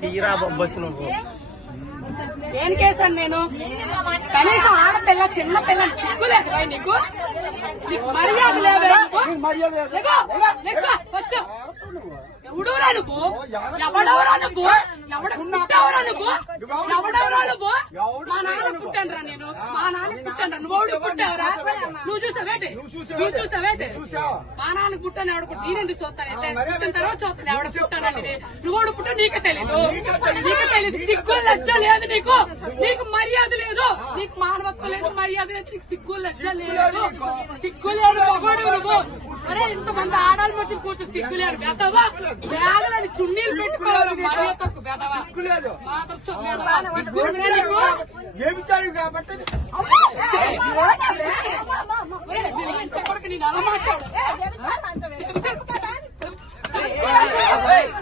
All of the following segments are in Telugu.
తీరా బస్సు నువ్వు దేనికేసాను నేను? కనీసం ఆడపిల్ల చిన్న పిల్లని సిగ్గులేదు నీకు? మర్యాద లేదా? ఫస్ట్ ఎవడవరా నువ్వు? ఎవడవరా నువ్వు? పుట్టావరా నువ్వు? ఎవడవరా నువ్వు? మా నాన్న పుట్టానురా నేను. మా నాన్న పుట్టాను. నువ్వు పుట్టావరా? నువ్వు చూసావేటి? నువ్వు చూసావేటి? మా నాన్నకు పుట్టాను. ఎవడ పుట్టి నేనెందుకు చూస్తానైతే? పుట్టిన తర్వాత చూస్తాను ఎవడ పుట్టానని. నువ్వు పుట్టా నీకే తెలీదు. నీకే తెలీదు. సిగ్గు లజ్జ లేదు నీకు. నీకు మర్యాద లేదు. నీకు మానవత్వం లేదు, మర్యాద లేదు. నీకు సిగ్గు లజ్జ లేదు. సిగ్గు లేదు మగోడు నువ్వు. అరే ఇంతమంది ఆడాలి మధ్య కూర్చొని సిగ్గు లేదు. బెదవా బ్యాగులని చున్నీలు పెట్టుకోవాలి. మర్యాద తక్కువ బెదవా మాత్రం సిగ్గు నీకు. చెప్పడానికి నేను అలా మాట్లాడు.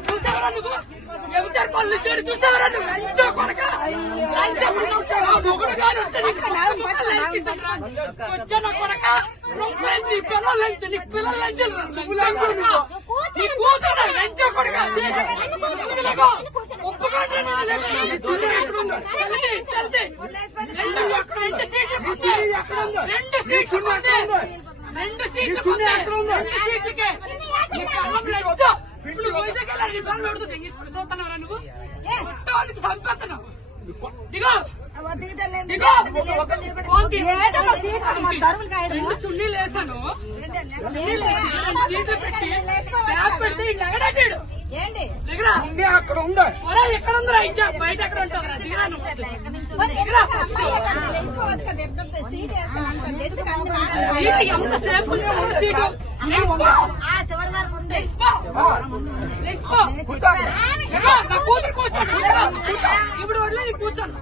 చూసావరా నువ్వు? ఎవరు పనులు చేయడు చూసావరా నువ్వు? లంచో కొడక మొగుడు గారు వచ్చాను కొడక. నీ పిల్లలు లంచ, నీ పిల్లలు లంచాలు నీ కూతురు లంచో కొడక. ఒప్పుకోండి రెండు సీట్లకే చూస్తున్నావురా నువ్వు? చంపేస్తున్నావు. రెండు చున్నీలు వేసాను. సీట్లు పెట్టి బ్యాగ్ పెడితే ఇట్లా ఎగడాడు. అక్కడ ఉందా? ఎక్కడ ఉందిరా? ఇంకా బయట ఎక్కడ ఉంటుందిరా? ఎంత సేపు ఉంచారు సీటు? నా కూతురు కూర్చోండి. ఇప్పుడు వడ్లే కూర్చోండి.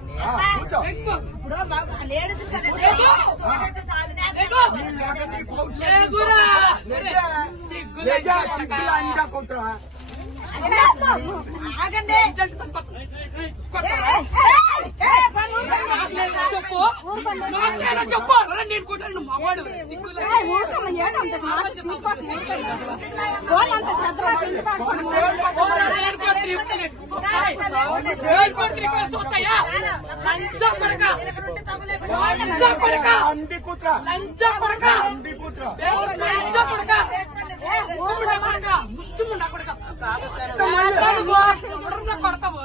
చెప్పు చెప్పు. నేను కూర్చోండి మగవాడు ముష్టిముండా కొడక కొడతావు.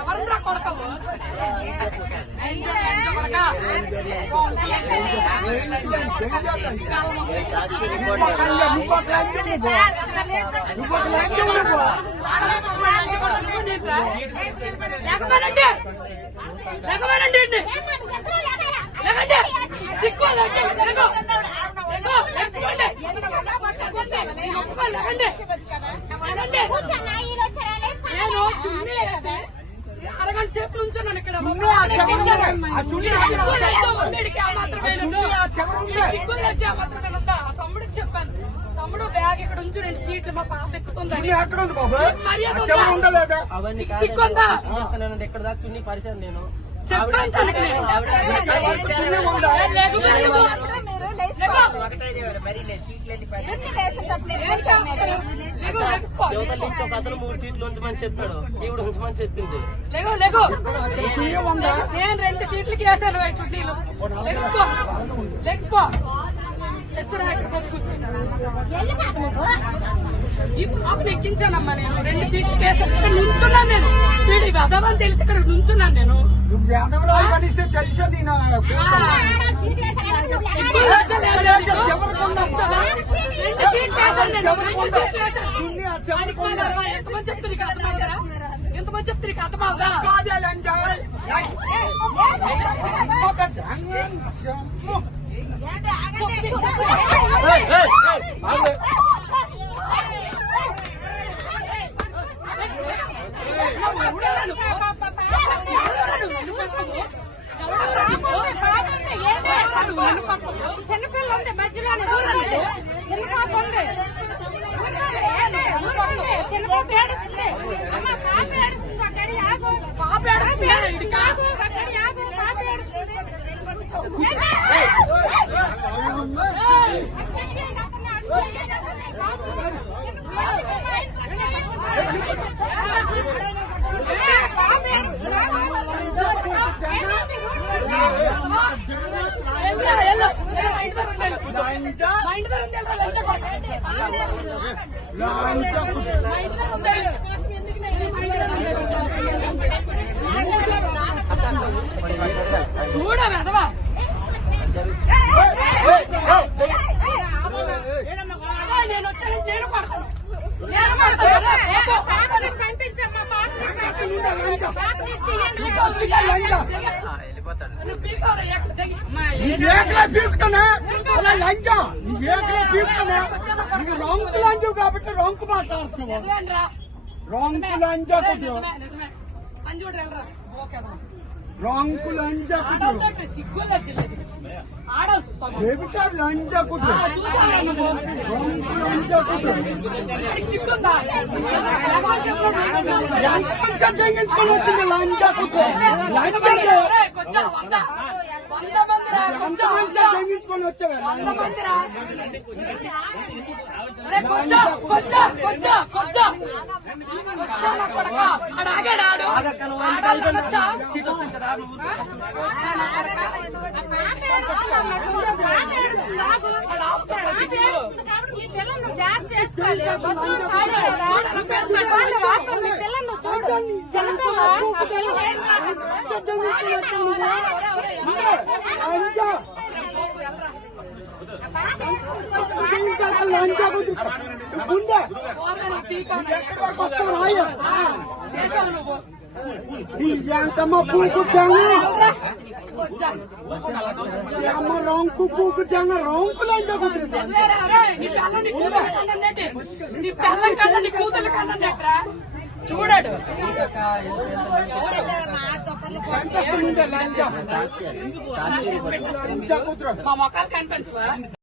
ఎవరన్నా కొడతావు? నేను చున్నీ వేసి అరగంట సేపు నుంచున్నాను ఇక్కడ. తమ్ముడికి చెప్పాను, తమ్ముడు బ్యాగ్ ఇక్కడ ఉంచు, 2 సీట్లు మా పాప ఎక్కుతుంది. సిగ్గుందా? ఎక్కడ దాకా చున్నీ పరిచాను నేను. చెప్పాను అతను 3 సీట్లు ఉంచమని చెప్పాడు. ఈవిడ ఉంచమని చెప్పింది. నేను 2 సీట్లకి వేసాను చున్నీలు. లెగ్స్పో ఇక్కడికి వచ్చి కూర్చున్నాను. ఈ పాపను ఎక్కించానమ్మా నేను. 2 సీట్లకి వేసాను. ఇక్కడ నుంచున్నాను నేను. వీడి వెదవని తెలిసి ఇక్కడ నుంచున్నాను నేను. ఎంతమంది చెప్తే నీకు అర్థమవుతారా? ఎంతమంది చెప్తే నీకు అర్థమవుతా? చిన్నపిల్ల ఉంది మధ్యలో. చిన్న పాప ఉంది. చిన్న పాప ఏడుస్తుంది. పాప ఏడుస్తుంది. అక్కడి ఆగు. పాప ఏడుస్తుంది. ఇది కాదు. అక్కడి ఆగు. పాప ఏడుస్తుంది. లంచా కుట్ర. మా ఇంట్లో ఉంది. చూడ వెదవా నేను వచ్చాను నేను పడతాను ఏకలే పీకుతానా అలా లంచా ఏకలే పీకుతానా నీకు రొంకు లంచు కాబట్టి రొంకు మాట్లాడుతున్నావు రొంకు లంచా కుట్రు అని చూడరా ఓకే రొంకు లంచా కుట్రు ఆడవుతాడు సిగ్గుల్లో చిల్లది ఆడవుతాడు బేబిటారు లంచా కుట్రు చూసావరా నువ్వు రొంకు లంచా కుట్రు వాడికి సిగ్గుందా ఎంతమంది సర్దించుకొని వచ్చింది లంచా కుట్రు లంచా కొంచెం 100 మందిరా కొంచెం ఎంతమంది సర్దించుకొని వచ్చావా 100 మందిరా అరే కొంచెం కొంచెం కొంచెం కొంచెం కొంచెం నా కొడక ఆడ ఆగాడు సీట్ వచ్చింది కదా నువ్వు లంచా కుట్రు గుండె ఎక్కడి వరకు వస్తావు రాయ చేసావు నువ్వు ఎంతమ్మ పూకుతాను అమ్మ రొంకు పూకుతాను రొంకు లంచా కుట్రు నీ పిల్ల నీ కూతురు కన్నట్టు నీ పిల్ల కన్నా నీ కూతురు కన్నట్రా చూడాడు లంచా మా మొక్కలు కనిపించవా